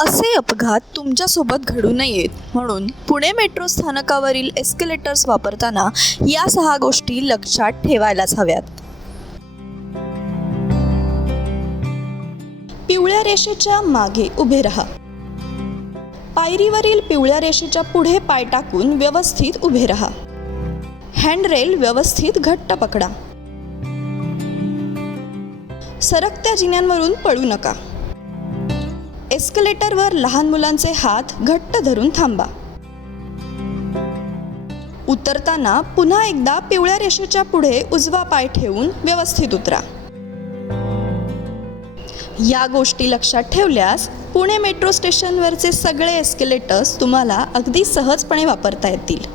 असे अपघात तुमच्यासोबत घडू नयेत. म्हणून पुणे मेट्रो स्थानकावरील एस्केलेटर्स वापरताना या सहा गोष्टी लक्षात ठेवायलाच हव्यात. पिवळ्या रेषेच्या मागे उभे राहा. पायरीवरील पिवळ्या रेषेच्या पुढे पाय टाकून व्यवस्थित उभे राहा. हँडरेल व्यवस्थित घट्ट पकडा. सरकत्या जिन्यांवरून पळू नका. एस्केलेटरवर लहान मुलांचे हात घट्ट धरून थांबा. उतरताना पुन्हा एकदा पिवळ्या रेषेच्या पुढे उजवा पाय ठेवून व्यवस्थित उतरा. या गोष्टी लक्षात ठेवल्यास पुणे मेट्रो स्टेशनवरचे सगळे एस्केलेटर्स तुम्हाला अगदी सहजपणे वापरता येतील.